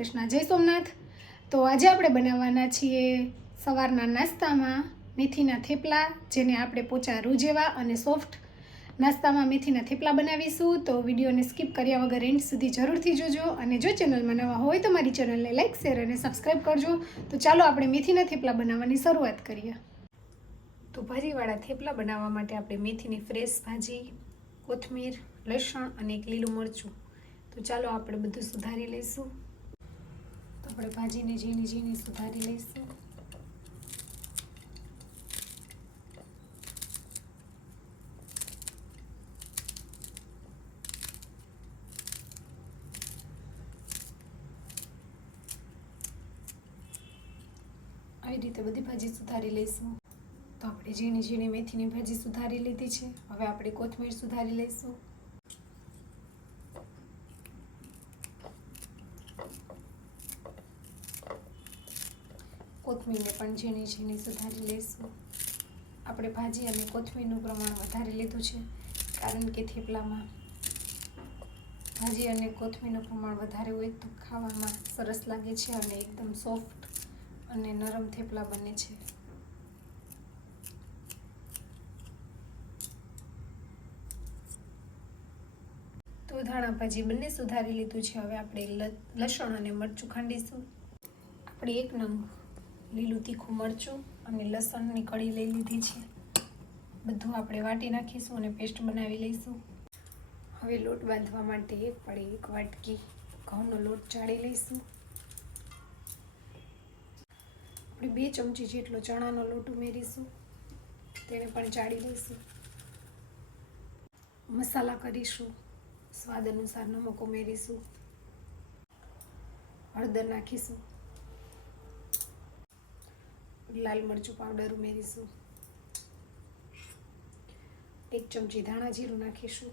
કૃષ્ણ. જય સોમનાથ. તો આજે આપણે બનાવવાના છીએ સવારના નાસ્તામાં મેથીના થેપલા, જેને આપણે પોચા રૂ જેવા અને સોફ્ટ નાસ્તામાં મેથીના થેપલા બનાવીશું. તો વિડીયોને સ્કીપ કર્યા વગર એન્ડ સુધી જરૂરથી જોજો અને જો ચેનલમાં નવા હોય તો મારી ચેનલને લાઇક શેર અને સબસ્ક્રાઈબ કરજો. તો ચાલો આપણે મેથીના થેપલા બનાવવાની શરૂઆત કરીએ. તો ભાજીવાળા થેપલા બનાવવા માટે આપણે મેથીની ફ્રેશ ભાજી, કોથમીર, લસણ અને એક લીલું મરચું. તો ચાલો આપણે બધું સુધારી લઈશું. આપણે ભાજીને ઝીણી ઝીણી સુધારી લઈશું. આવી રીતે બધી ભાજી સુધારી લઈશું. તો આપણે ઝીણી ઝીણી મેથીની ભાજી સુધારી લીધી છે. હવે આપણે કોથમીર સુધારી લઈશું. કોથમીરને પણ ઝીણી ઝીણી સુધારી લઈશું. આપણે ભાજી અને કોથમીરનું પ્રમાણ વધારે લીધું છે, કારણ કે થેપલામાં ભાજી અને કોથમીરનું પ્રમાણ વધારે હોય તો ખાવામાં સરસ લાગે છે અને એકદમ સોફ્ટ અને નરમ થેપલા બને છે. તો ધાણા ભાજી બંને સુધારી લીધું છે, હવે આપણે લસણ અને મરચું ખાંડીશું. આપણે એક નંગ લીલું તીખું મરચું અને લસણની કળી લઈ લીધી છે. બધું આપણે વાટી નાખીશું અને પેસ્ટ બનાવી લઈશું. હવે લોટ બાંધવા માટે એક પડી એક વાટકી ઘઉંનો લોટ ચાળી લઈશું. આપણે બે ચમચી જેટલો ચણાનો લોટ ઉમેરીશું. તેને પણ ચાળી લઈશું. મસાલા કરીશું. સ્વાદ અનુસાર નમક ઉમેરીશું. હળદર નાખીશું. લાલ મરચું પાવડર ઉમેરીશું. એક ચમચી ધાણા જીરું નાખીશું.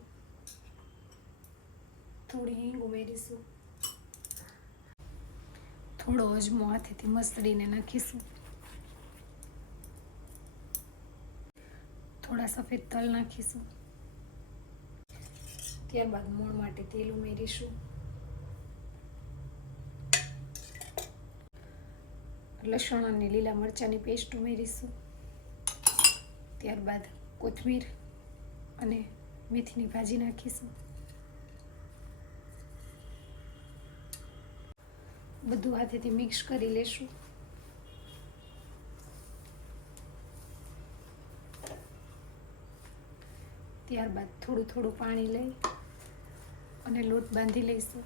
થોડી હિંગ ઉમેરીશું. થોડો અજમો હાથેથી મસળીને નાખીશું. થોડા સફેદ તલ નાખીશું. ત્યારબાદ મોણ માટે તેલ ઉમેરીશું. લસણ અને લીલા મરચાંની પેસ્ટ ઉમેરીશું. ત્યારબાદ કોથમીર અને મેથીની ભાજી નાખીશું. બધું હાથેથી મિક્સ કરી લેશું. ત્યારબાદ થોડું થોડું પાણી લઈ અને લોટ બાંધી લઈશું.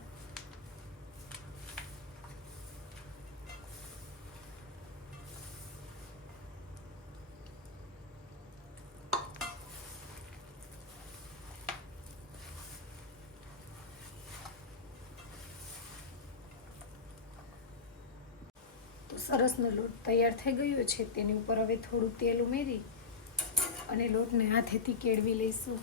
સરસનો લોટ તૈયાર થઈ ગયો છે. તેની ઉપર હવે થોડું તેલ ઉમેરી અને લોટને હાથેથી કેળવી લઈશું.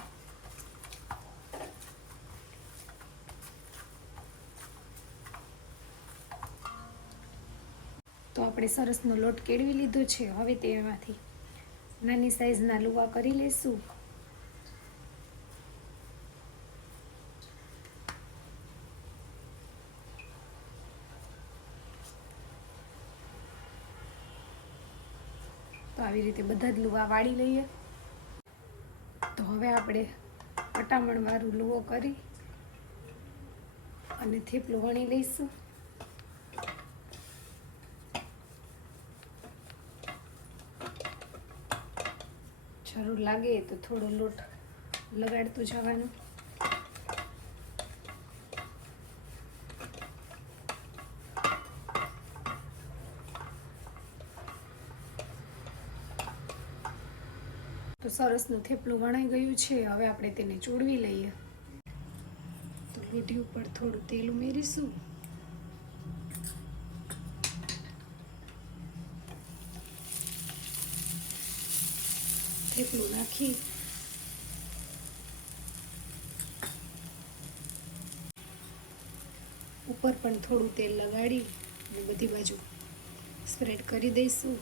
તો આપણે સરસનો લોટ કેળવી લીધો છે. હવે તેમાંથી નાની સાઈઝના લુવા કરી લઈશું. તો આવી રીતે બધા જ લુવા વાળી લઈએ. તો હવે આપણે પટામણવાળું લુવો કરી અને થેપલું વણી લઈશું. જરૂર લાગે તો થોડો લોટ લગાડતું જવાનું. તો સરસનું થેપલું વણાઈ ગયું છે. હવે આપણે તેને ચોળવી લઈએ. તો લોઢી ઉપર થોડું તેલ ઉમેરીશું. થેપલું નાખી. ઉપર પણ થોડું તેલ લગાડી અને બધી બાજુ સ્પ્રેડ કરી દઈશું.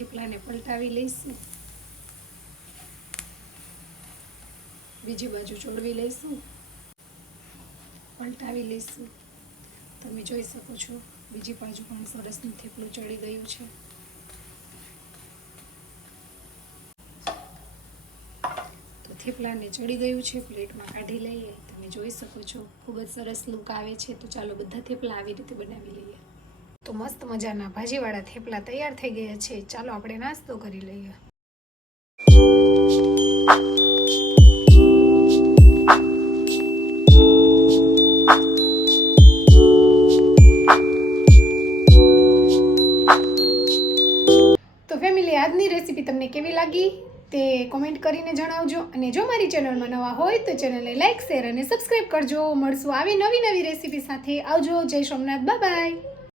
થેપલાને પલટાવી લઈશું. બીજી બાજુ ચોળવી લઈશું. પલટાવી લઈશું. તમે જોઈ શકો છો, બીજી બાજુ પણ સરસનું થેપલું ચડી ગયું છે. તો થેપલાને ચડી ગયું છે, પ્લેટમાં કાઢી લઈએ. તમે જોઈ શકો છો, ખૂબ જ સરસ લુક આવે છે. તો ચાલો બધા થેપલા આવી રીતે બનાવી લઈએ. તો મસ્ત મજાના ભાજીવાળા થેપલા તૈયાર થઈ ગયા છે. ચાલો આપણે નાસ્તો કરી લઈએ. તો ફેમિલી આજની રેસીપી તમને કેવી લાગી? તે કોમેન્ટ કરીને જણાવજો. અને જો મારી ચેનલમાં નવા હોય તો ચેનલને લાઇક શેર અને સબસ્ક્રાઈબ કરજો. મળશું આવી નવી નવી રેસીપી સાથે. આવજો. જય સોમનાથ. બાય